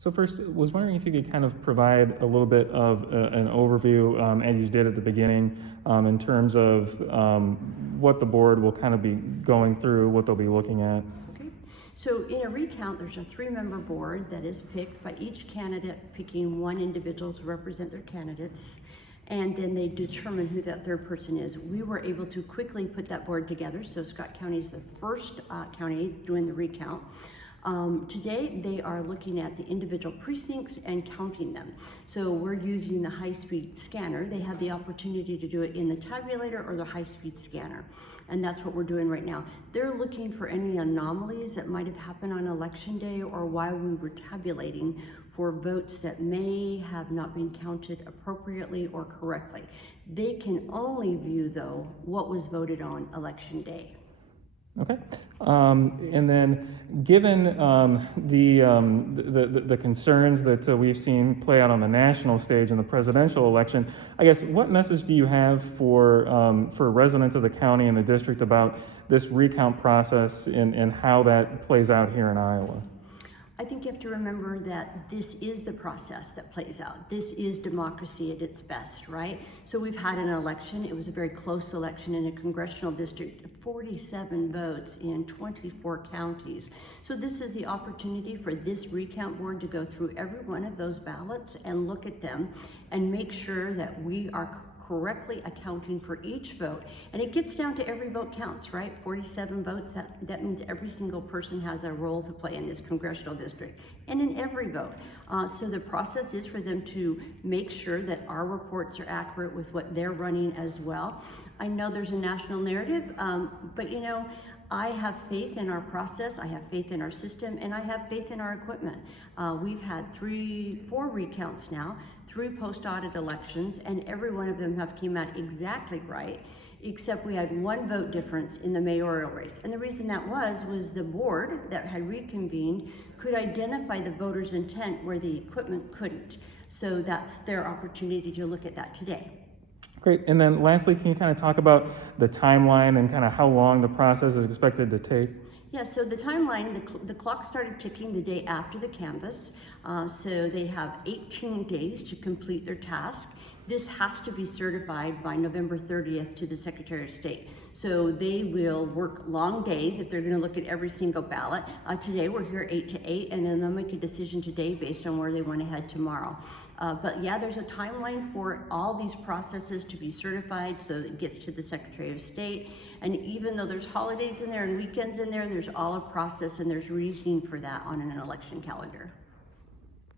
So first, was wondering if you could kind of provide a little bit of an overview, as you did at the beginning, in terms of what the board will kind of be going through, what they'll be looking at. Okay. So in a recount, there's a 3-member board that is picked by each candidate picking one individual to represent their candidates, and then they determine who that third person is. We were able to quickly put that board together, so Scott County is the first county doing the recount. Today they are looking at the individual precincts and counting them. So we're using the high-speed scanner. They have the opportunity to do it in the tabulator or the high-speed scanner. And that's what we're doing right now. They're looking for any anomalies that might have happened on election day or while we were tabulating for votes that may have not been counted appropriately or correctly. They can only view, though, what was voted on election day. Okay, and then given the concerns that we've seen play out on the national stage in the presidential election, I guess what message do you have for residents of the county and the district about this recount process and how that plays out here in Iowa? I think you have to remember that this is the process that plays out. This is democracy at its best, right? So we've had an election. It was a very close election in a congressional district, 47 votes in 24 counties. So this is the opportunity for this recount board to go through every one of those ballots and look at them and make sure that we are correctly accounting for each vote. And it gets down to every vote counts, right? 47 votes, that means every single person has a role to play in this congressional district and in every vote. So the process is for them to make sure that our reports are accurate with what they're running as well. I know there's a national narrative, but you know, I have faith in our process, I have faith in our system, and I have faith in our equipment. We've had 4 recounts now, 3 post-audit elections, and every one of them have came out exactly right, except we had 1 vote difference in the mayoral race. And the reason that was the board that had reconvened could identify the voter's intent where the equipment couldn't. So that's their opportunity to look at that today. Great. And then lastly, can you kind of talk about the timeline and kind of how long the process is expected to take? Yeah, so the timeline, the clock started ticking the day after the canvass. So they have 18 days to complete their task. This has to be certified by November 30th to the Secretary of State. So they will work long days if they're going to look at every single ballot. Today we're here 8 to 8, and then they'll make a decision today based on where they want to head tomorrow. But yeah, there's a timeline for all these processes to be certified so that it gets to the Secretary of State. And even though there's holidays in there and weekends in there, there's all a process and there's reasoning for that on an election calendar.